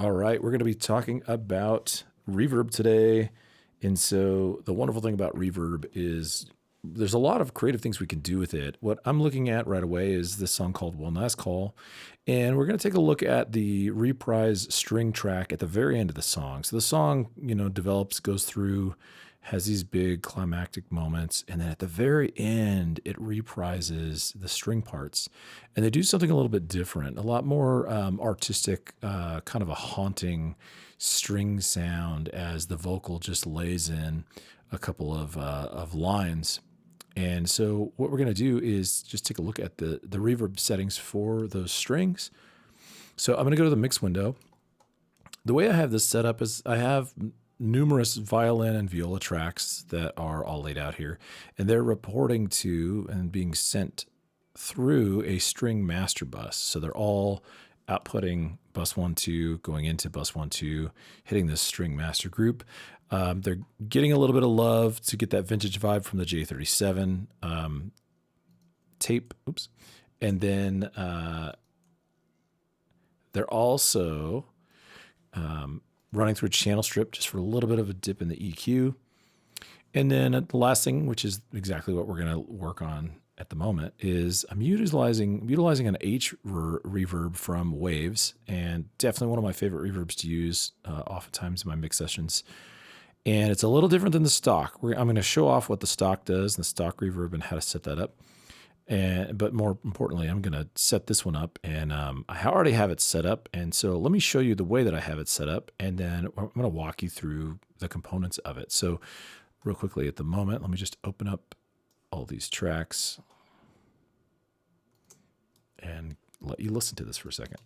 All right, we're going to be talking about reverb today. And so the wonderful thing about reverb is there's a lot of creative things we can do with it. What I'm looking at right away is this song called One Last Call. And we're going to take a look at the reprise string track at the very end of the song. So the song, develops, goes through, has these big climactic moments, and then at the very end, it reprises the string parts, and they do something a little bit different, a lot more artistic, kind of a haunting string sound as the vocal just lays in a couple of lines. And so what we're going to do is just take a look at the reverb settings for those strings. So I'm going to go to the mix window. The way I have this set up is I have numerous violin and viola tracks that are all laid out here, and they're reporting to and being sent through a string master bus. So they're all outputting bus 1, 2, going into bus 1, 2, hitting this string master group. They're getting a little bit of love to get that vintage vibe from the J37 tape. Oops. And then they're also running through a channel strip just for a little bit of a dip in the EQ. And then the last thing, which is exactly what we're going to work on at the moment, is I'm utilizing an H reverb from Waves, and definitely one of my favorite reverbs to use oftentimes in my mix sessions. And it's a little different than the stock. I'm going to show off what the stock does, and the stock reverb, and how to set that up. But more importantly, I'm going to set this one up, and I already have it set up. And so let me show you the way that I have it set up, and then I'm going to walk you through the components of it. So real quickly at the moment, let me just open up all these tracks and let you listen to this for a second.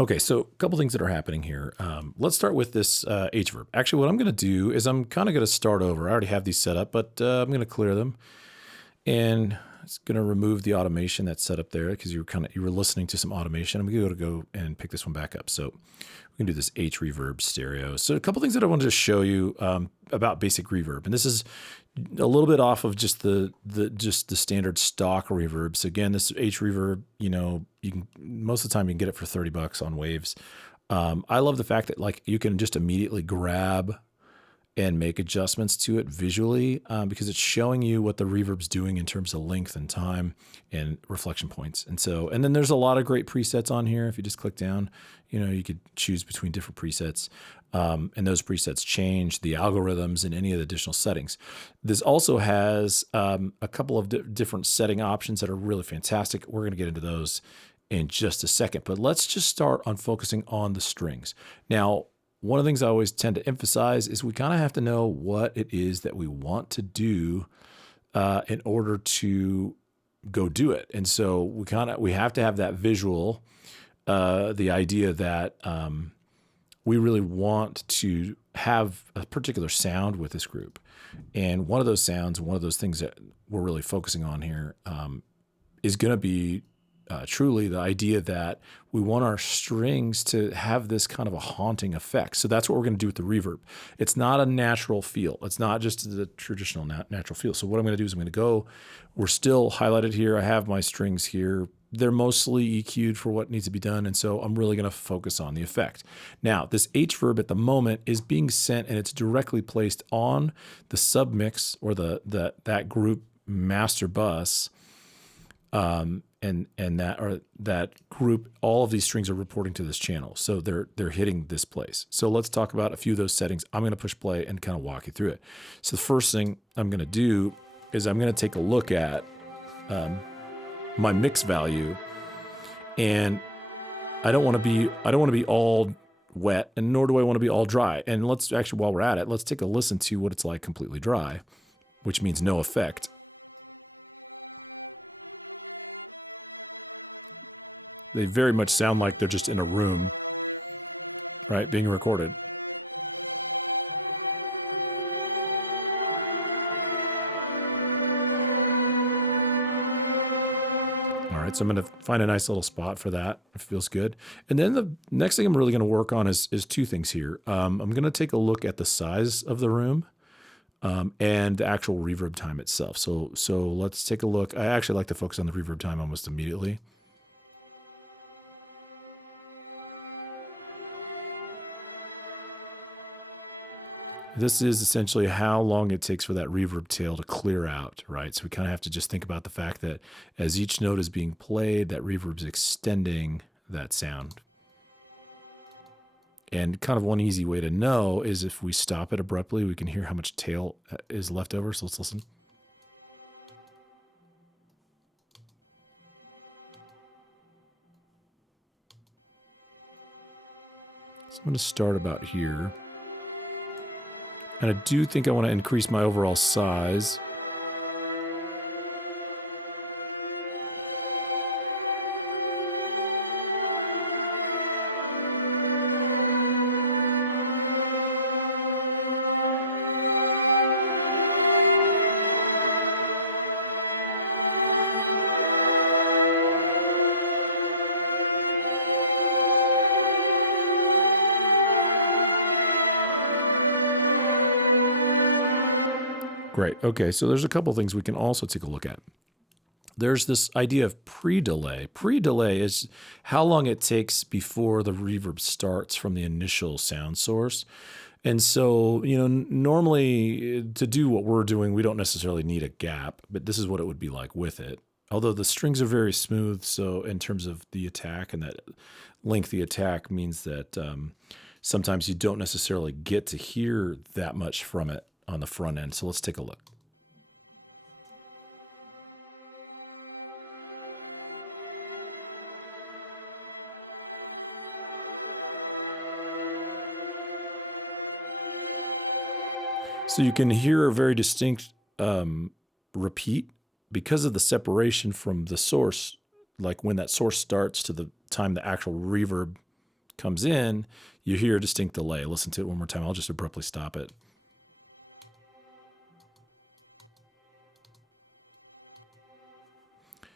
Okay, so a couple things that are happening here. Let's start with this H verb. Actually, what I'm going to do is I'm kind of going to start over. I already have these set up, but I'm going to clear them. And it's going to remove the automation that's set up there because you were listening to some automation. I'm going to go and pick this one back up. So we can do this H reverb stereo. So a couple things that I wanted to show you about basic reverb, and this is a little bit off of just the standard stock reverb. So again, this H reverb, you can most of the time you can get it for $30 on Waves. I love the fact that you can just immediately grab and make adjustments to it visually because it's showing you what the reverb's doing in terms of length and time and reflection points. And then there's a lot of great presets on here. If you just click down, you could choose between different presets, and those presets change the algorithms and any of the additional settings. This also has a couple of different setting options that are really fantastic. We're going to get into those in just a second, but let's just start on focusing on the strings. Now, one of the things I always tend to emphasize is we kind of have to know what it is that we want to do in order to go do it. And so we have to have that visual, the idea that we really want to have a particular sound with this group. And one of those sounds, one of those things that we're really focusing on here is going to be truly the idea that we want our strings to have this kind of a haunting effect. So that's what we're going to do with the reverb. It's not a natural feel. It's not just the traditional natural feel. So what I'm going to do is I'm going to go, we're still highlighted here. I have my strings here. They're mostly EQ'd for what needs to be done. And so I'm really going to focus on the effect. Now, this H verb at the moment is being sent and it's directly placed on the submix or that group master bus. And that group, all of these strings are reporting to this channel. So they're hitting this place. So let's talk about a few of those settings. I'm going to push play and kind of walk you through it. So the first thing I'm going to do is I'm going to take a look at my mix value, and I don't want to be all wet, and nor do I want to be all dry. And let's actually, while we're at it, let's take a listen to what it's like completely dry, which means no effect. They very much sound like they're just in a room, right, being recorded. All right, so I'm going to find a nice little spot for that. It feels good. And then the next thing I'm really going to work on is two things here. I'm going to take a look at the size of the room and the actual reverb time itself. So let's take a look. I actually like to focus on the reverb time almost immediately. This is essentially how long it takes for that reverb tail to clear out, right? So we kind of have to just think about the fact that as each note is being played, that reverb's extending that sound. And kind of one easy way to know is if we stop it abruptly, we can hear how much tail is left over. So let's listen. So I'm going to start about here. And I do think I want to increase my overall size. Great. Okay, so there's a couple things we can also take a look at. There's this idea of pre-delay. Pre-delay is how long it takes before the reverb starts from the initial sound source. And so, normally to do what we're doing, we don't necessarily need a gap, but this is what it would be like with it. Although the strings are very smooth, so in terms of the attack, and that lengthy attack means that sometimes you don't necessarily get to hear that much from it on the front end. So let's take a look. So you can hear a very distinct repeat because of the separation from the source. Like when that source starts to the time the actual reverb comes in, you hear a distinct delay. Listen to it one more time. I'll just abruptly stop it.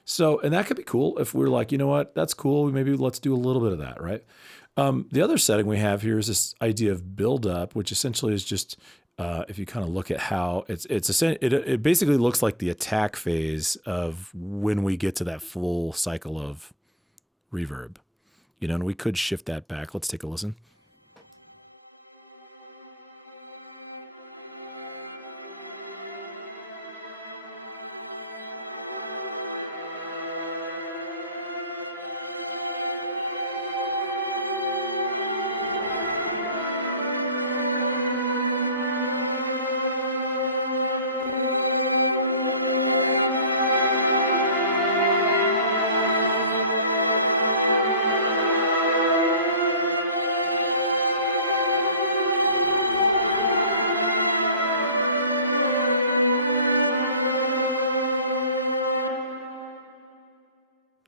So, and that could be cool if we're like, you know what, that's cool. Maybe let's do a little bit of that, right? The other setting we have here is this idea of build up, which essentially is just, if you kind of look at how it basically looks like the attack phase of when we get to that full cycle of reverb, and we could shift that back. Let's take a listen.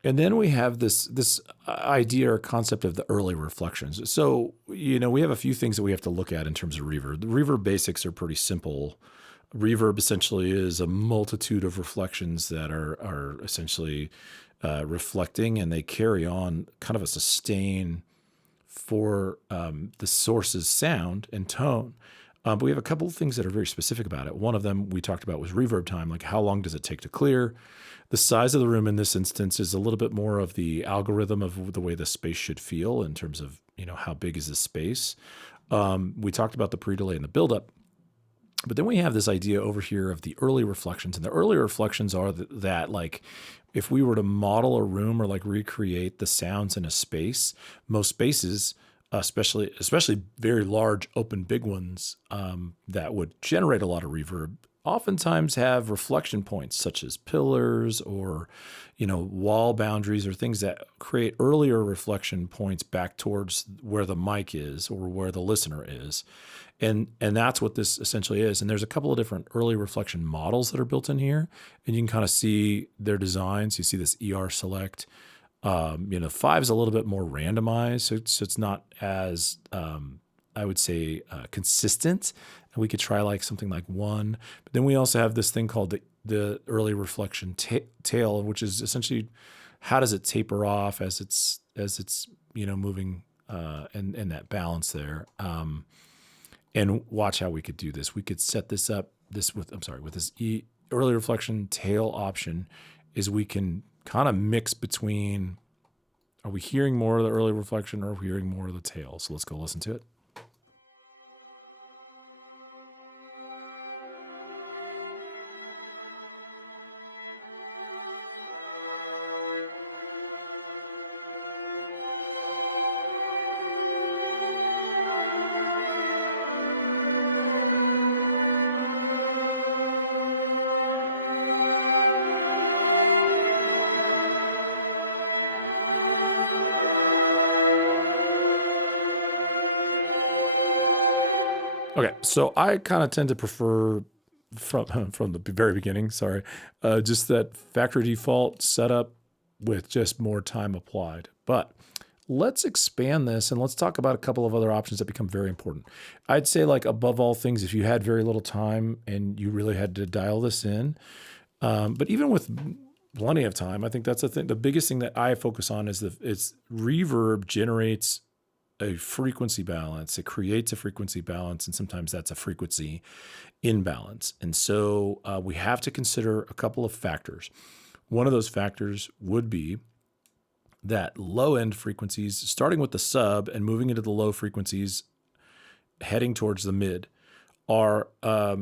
And then we have this idea or concept of the early reflections. So, we have a few things that we have to look at in terms of reverb. The reverb basics are pretty simple. Reverb essentially is a multitude of reflections that are essentially reflecting, and they carry on kind of a sustain for the source's sound and tone. But we have a couple of things that are very specific about it. One of them we talked about was reverb time, like how long does it take to clear? The size of the room in this instance is a little bit more of the algorithm of the way the space should feel in terms of, how big is the space. We talked about the pre-delay and the buildup. But then we have this idea over here of the early reflections. And the early reflections are that like, if we were to model a room or like recreate the sounds in a space, most spaces, especially very large, open, big ones that would generate a lot of reverb, oftentimes have reflection points such as pillars or, wall boundaries or things that create earlier reflection points back towards where the mic is or where the listener is. And that's what this essentially is. And there's a couple of different early reflection models that are built in here, and you can kind of see their designs. You see this ER select. 5 is a little bit more randomized, so it's not as I would say consistent. And we could try like something like 1. But then we also have this thing called the early reflection tail, which is essentially how does it taper off as it's moving and that balance there. And watch how we could do this. We could set this up with this early reflection tail option is we can kind of mix between, are we hearing more of the early reflection or are we hearing more of the tail? So let's go listen to it. Okay, so I kind of tend to prefer from the very beginning, just that factory default setup with just more time applied. But let's expand this and let's talk about a couple of other options that become very important. I'd say like above all things, if you had very little time and you really had to dial this in, but even with plenty of time, I think that's the thing. The biggest thing that I focus on is reverb generates a frequency balance. It creates a frequency balance, and sometimes that's a frequency imbalance. And so we have to consider a couple of factors. One of those factors would be that low-end frequencies, starting with the sub and moving into the low frequencies, heading towards the mid, are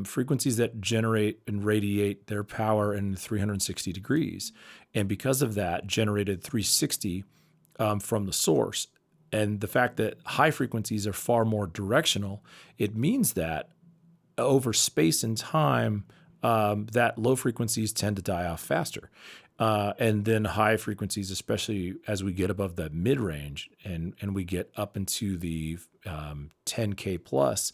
frequencies that generate and radiate their power in 360 degrees. And because of that, generated 360 from the source. And the fact that high frequencies are far more directional, it means that over space and time, that low frequencies tend to die off faster. And then high frequencies, especially as we get above the mid-range and we get up into the 10K plus,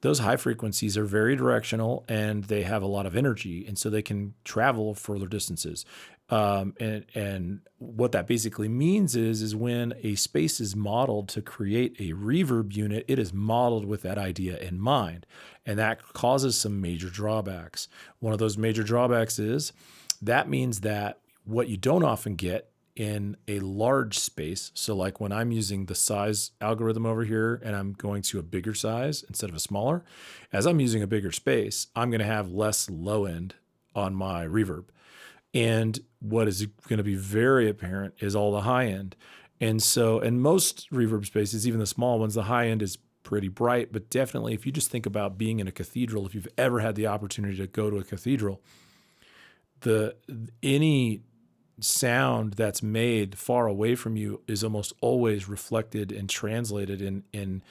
those high frequencies are very directional and they have a lot of energy. And so they can travel further distances. And what that basically means is when a space is modeled to create a reverb unit, it is modeled with that idea in mind. And that causes some major drawbacks. One of those major drawbacks is that means that what you don't often get in a large space, so like when I'm using the size algorithm over here and I'm going to a bigger size instead of a smaller, as I'm using a bigger space, I'm going to have less low end on my reverb. And what is going to be very apparent is all the high end. And so in most reverb spaces, even the small ones, the high end is pretty bright. But definitely, if you just think about being in a cathedral, if you've ever had the opportunity to go to a cathedral, any sound that's made far away from you is almost always reflected and translated in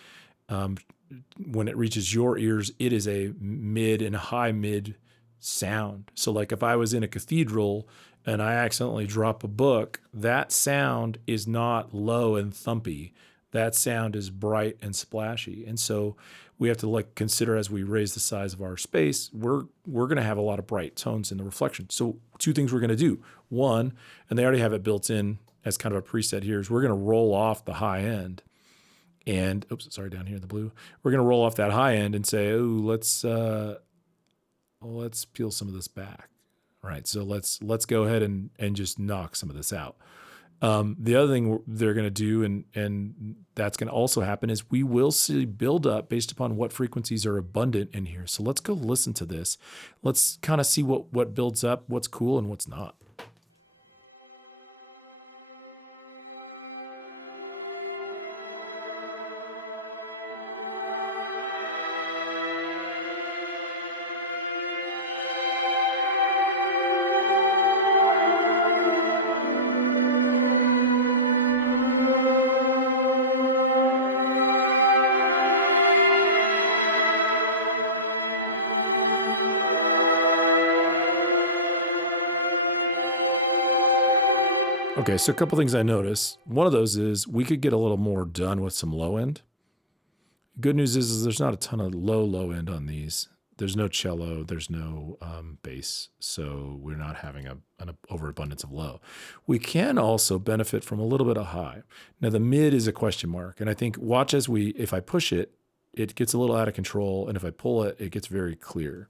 when it reaches your ears, it is a mid and high mid sound. So like if I was in a cathedral and I accidentally drop a book, that sound is not low and thumpy. That sound is bright and splashy. And so we have to like consider as we raise the size of our space, we're going to have a lot of bright tones in the reflection. So 2 things we're going to do. One, and they already have it built in as kind of a preset here, is we're going to roll off the high end. And down here in the blue, we're going to roll off that high end and say, let's peel some of this back, right? So let's go ahead and just knock some of this out. The other thing they're going to do, and that's going to also happen, is we will see build up based upon what frequencies are abundant in here. So let's go listen to this. Let's kind of see what builds up, what's cool and what's not. Okay, so a couple things I noticed. One of those is we could get a little more done with some low end. Good news is there's not a ton of low end on these. There's no cello, there's no bass, so we're not having an overabundance of low. We can also benefit from a little bit of high. Now the mid is a question mark, and I think watch as if I push it, it gets a little out of control, and if I pull it, it gets very clear.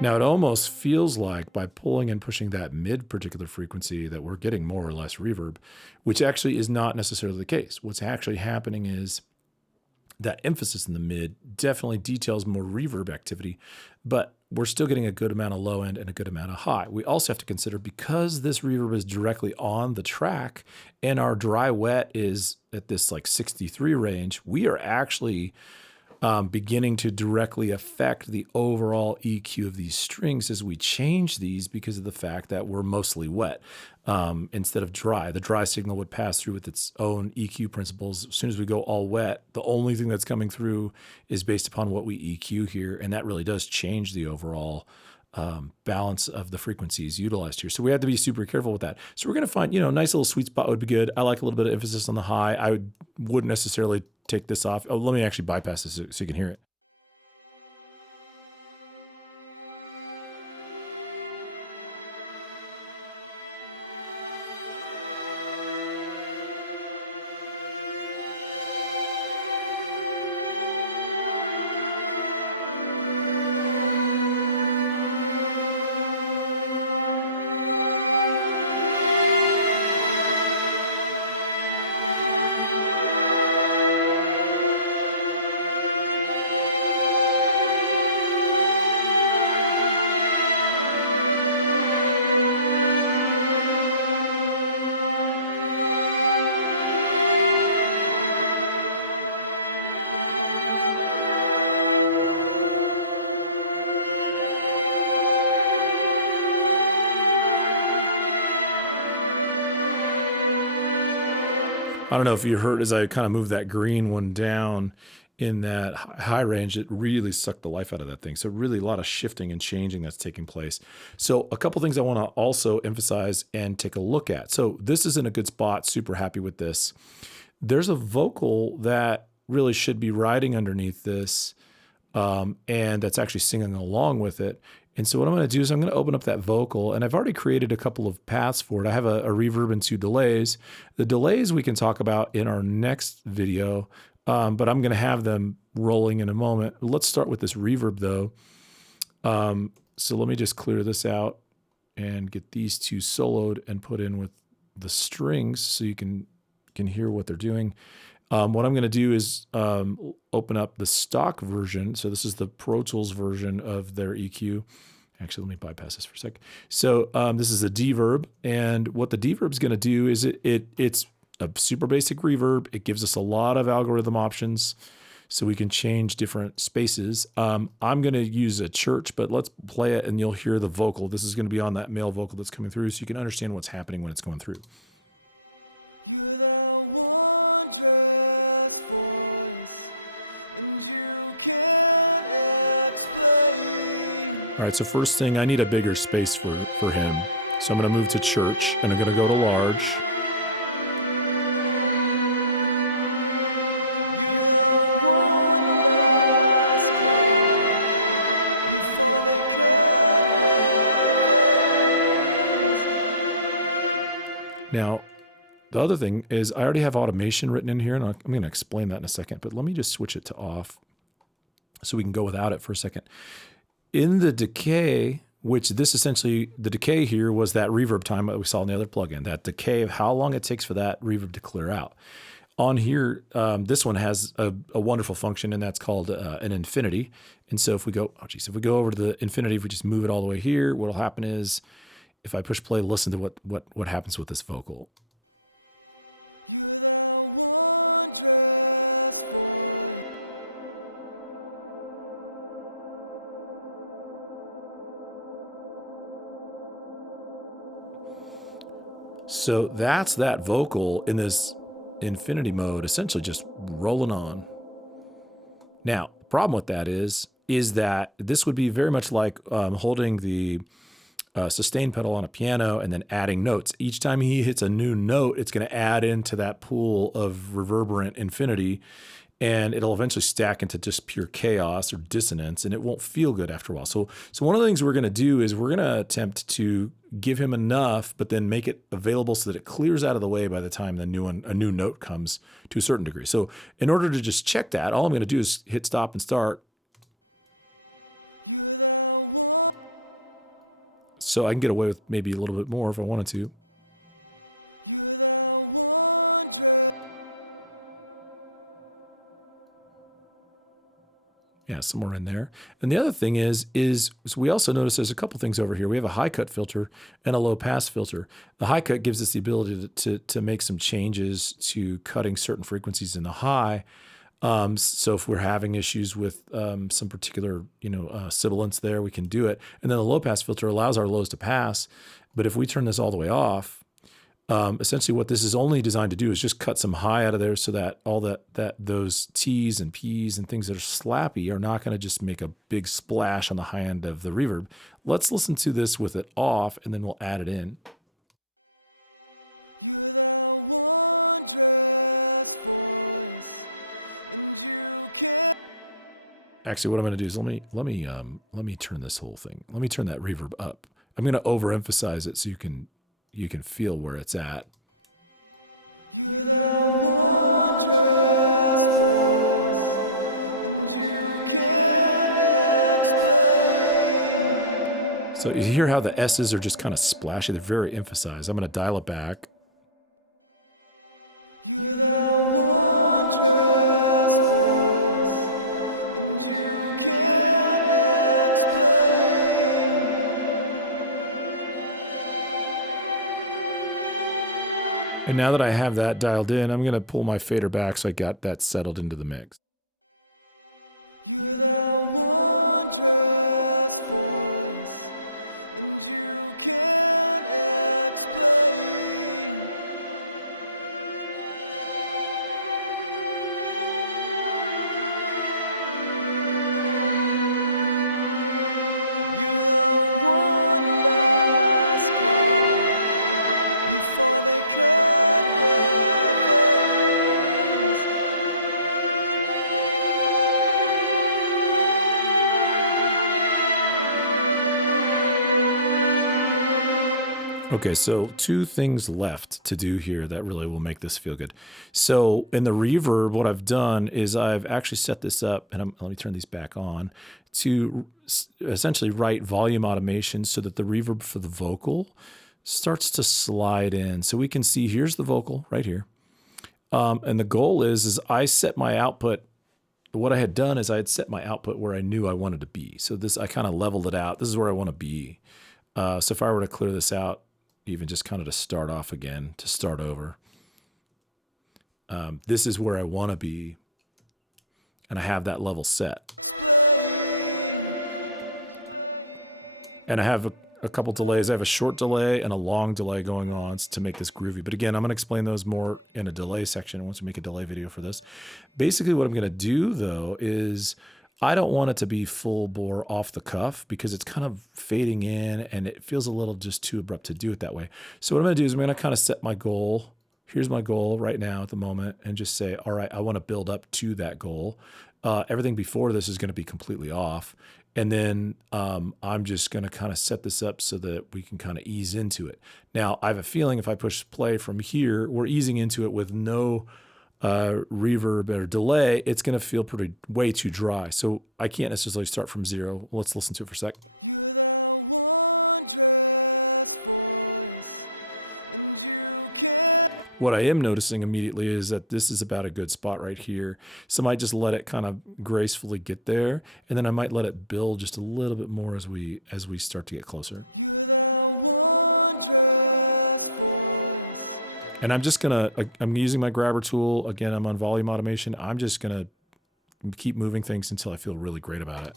Now it almost feels like by pulling and pushing that mid particular frequency that we're getting more or less reverb, which actually is not necessarily the case. What's actually happening is that emphasis in the mid definitely details more reverb activity, but we're still getting a good amount of low end and a good amount of high. We also have to consider, because this reverb is directly on the track and our dry wet is at this like 63 range, we are actually beginning to directly affect the overall EQ of these strings as we change these, because of the fact that we're mostly wet instead of dry. The dry signal would pass through with its own EQ principles. As soon as we go all wet, the only thing that's coming through is based upon what we EQ here, and that really does change the overall balance of the frequencies utilized here. So we have to be super careful with that. So we're going to find, a nice little sweet spot would be good. I like a little bit of emphasis on the high. I wouldn't necessarily take this off. Oh, let me actually bypass this so you can hear it. I don't know if you heard as I kind of moved that green one down in that high range, it really sucked the life out of that thing. So really a lot of shifting and changing that's taking place. So a couple things I want to also emphasize and take a look at. So this is in a good spot, super happy with this. There's a vocal that really should be riding underneath this, and that's actually singing along with it. And so what I'm going to do is I'm going to open up that vocal, and I've already created a couple of paths for it. I have a reverb and 2 delays. The delays we can talk about in our next video, but I'm going to have them rolling in a moment. Let's start with this reverb though. So let me just clear this out and get these 2 soloed and put in with the strings so you can hear what they're doing. What I'm going to do is open up the stock version. So this is the Pro Tools version of their EQ. Actually, let me bypass this for a sec. So this is a deverb, and what the deverb is going to do is it's a super basic reverb. It gives us a lot of algorithm options, so we can change different spaces. I'm going to use a church, but let's play it, and you'll hear the vocal. This is going to be on that male vocal that's coming through, so you can understand what's happening when it's going through. All right, so first thing, I need a bigger space for him. So I'm going to move to church, and I'm going to go to large. Now, the other thing is I already have automation written in here, and I'm going to explain that in a second, but let me just switch it to off so we can go without it for a second. In the decay, which this essentially, the decay here was that reverb time that we saw in the other plugin, that decay of how long it takes for that reverb to clear out. On here, this one has a wonderful function, and that's called an infinity. And so if we go, if we go over to the infinity, if we just move it all the way here, what'll happen is if I push play, listen to what happens with this vocal. So that's that vocal in this infinity mode, essentially just rolling on. Now, the problem with that is that this would be very much like holding the sustain pedal on a piano and then adding notes. Each time he hits a new note, it's going to add into that pool of reverberant infinity, and it'll eventually stack into just pure chaos or dissonance, and it won't feel good after a while. So one of the things we're going to do is we're going to attempt to give him enough, but then make it available so that it clears out of the way by the time a new note comes to a certain degree. So in order to just check that, all I'm going to do is hit stop and start. So I can get away with maybe a little bit more if I wanted to. Yeah, somewhere in there. And the other thing is we also notice there's a couple things over here. We have a high cut filter and a low pass filter. The high cut gives us the ability to make some changes to cutting certain frequencies in the high. So if we're having issues with some particular, sibilance there, we can do it. And then the low pass filter allows our lows to pass. But if we turn this all the way off, essentially what this is only designed to do is just cut some high out of there so that all those T's and P's and things that are slappy are not going to just make a big splash on the high end of the reverb. Let's listen to this with it off, and then we'll add it in. Actually, what I'm going to do is let me turn this whole thing. Let me turn that reverb up. I'm going to overemphasize it so you can feel where it's at. So you hear how the S's are just kind of splashy. They're very emphasized. I'm going to dial it back. And now that I have that dialed in, I'm going to pull my fader back so I got that settled into the mix. Okay, so two things left to do here that really will make this feel good. So in the reverb, what I've done is I've actually set this up, and let me turn these back on, to essentially write volume automation so that the reverb for the vocal starts to slide in. So we can see here's the vocal right here. And the goal is I set my output. What I had done is I had set my output where I knew I wanted to be. So this, I kind of leveled it out. This is where I want to be. So if I were to clear this out, even just kind of to start off again, to start over. This is where I want to be, and I have that level set. And I have a couple delays. I have a short delay and a long delay going on to make this groovy. But again, I'm going to explain those more in a delay section once we make a delay video for this. Basically, what I'm going to do, though, is I don't want it to be full bore off the cuff because it's kind of fading in and it feels a little just too abrupt to do it that way. So what I'm going to do is I'm going to kind of set my goal here's my goal right now at the moment, and just say, all right, I want to build up to that goal. Everything before this is going to be completely off. And then I'm just going to kind of set this up so that we can kind of ease into it. Now, I have a feeling if I push play from here, we're easing into it with no reverb or delay. It's going to feel way too dry. So I can't necessarily start from zero. Let's listen to it for a sec. What I am noticing immediately is that this is about a good spot right here. So I might just let it kind of gracefully get there, and then I might let it build just a little bit more as we start to get closer. And I'm just gonna, I'm using my grabber tool. Again, I'm on volume automation. I'm just gonna keep moving things until I feel really great about it.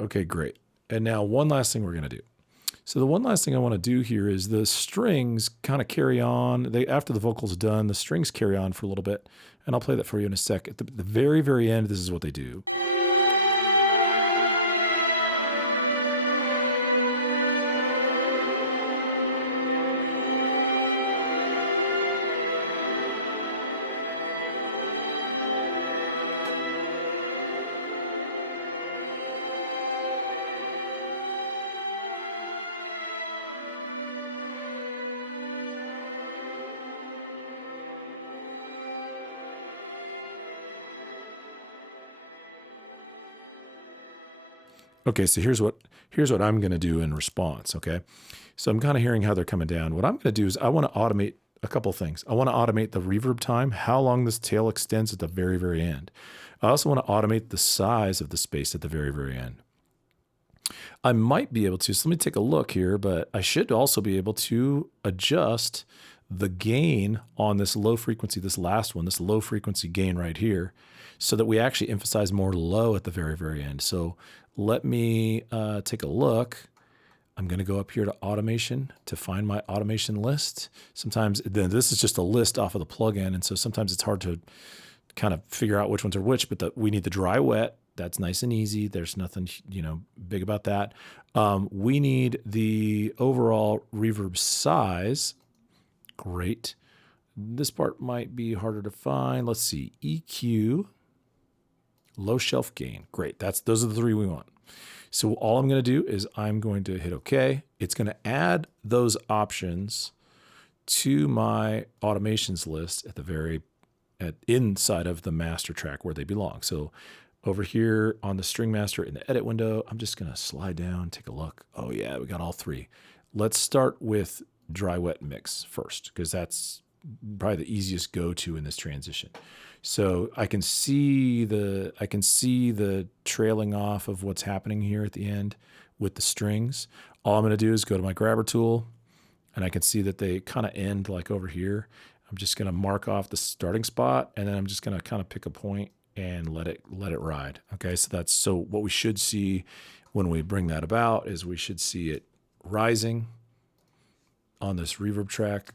Okay, great. And now one last thing we're going to do. So the one last thing I want to do here is the strings kind of carry on. After the vocal's done, the strings carry on for a little bit. And I'll play that for you in a sec. At the very, very end, this is what they do. Okay, so here's what I'm going to do in response, okay? So I'm kind of hearing how they're coming down. What I'm going to do is I want to automate a couple things. I want to automate the reverb time, how long this tail extends at the very, very end. I also want to automate the size of the space at the very, very end. I might be able to, so let me take a look here, but I should also be able to adjust the gain on this low frequency, this last one, this low frequency gain right here, so that we actually emphasize more low at the very, very end. So let me take a look. I'm going to go up here to automation to find my automation list. Sometimes this is just a list off of the plugin, and so sometimes it's hard to kind of figure out which ones are which, but we need the dry wet. That's nice and easy. There's nothing, big about that. We need the overall reverb size. Great. This part might be harder to find. Let's see. EQ, low shelf gain. Great. Those are the three we want. So all I'm going to do is I'm going to hit OK. It's going to add those options to my automations list inside of the master track where they belong. So over here on the string master in the edit window, I'm just going to slide down, take a look. Oh yeah, we got all three. Let's start with dry wet mix first, because that's probably the easiest go-to in this transition. So I can see the trailing off of what's happening here at the end with the strings. All I'm going to do is go to my grabber tool, and I can see that they kind of end like over here. I'm just going to mark off the starting spot, and then I'm just going to kind of pick a point and let it ride. Okay, so what we should see when we bring that about is we should see it rising on this reverb track.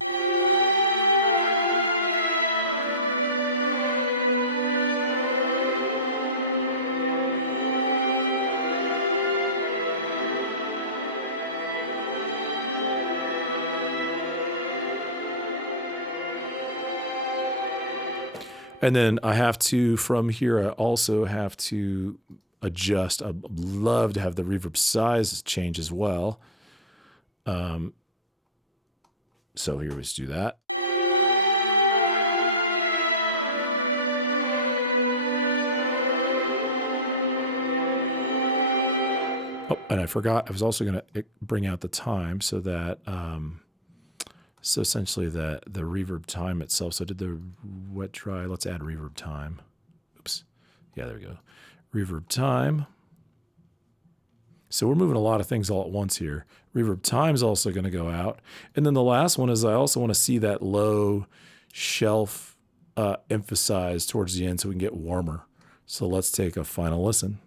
And then I have to, from here, I also have to adjust. I'd love to have the reverb size change as well. So here, let's do that. Oh, and I forgot, I was also going to bring out the time so that, so essentially the reverb time itself. So I did the wet dry. Let's add reverb time. Oops. Yeah, there we go. Reverb time. So we're moving a lot of things all at once here. Reverb time's also going to go out. And then the last one is I also want to see that low shelf emphasized towards the end so we can get warmer. So let's take a final listen.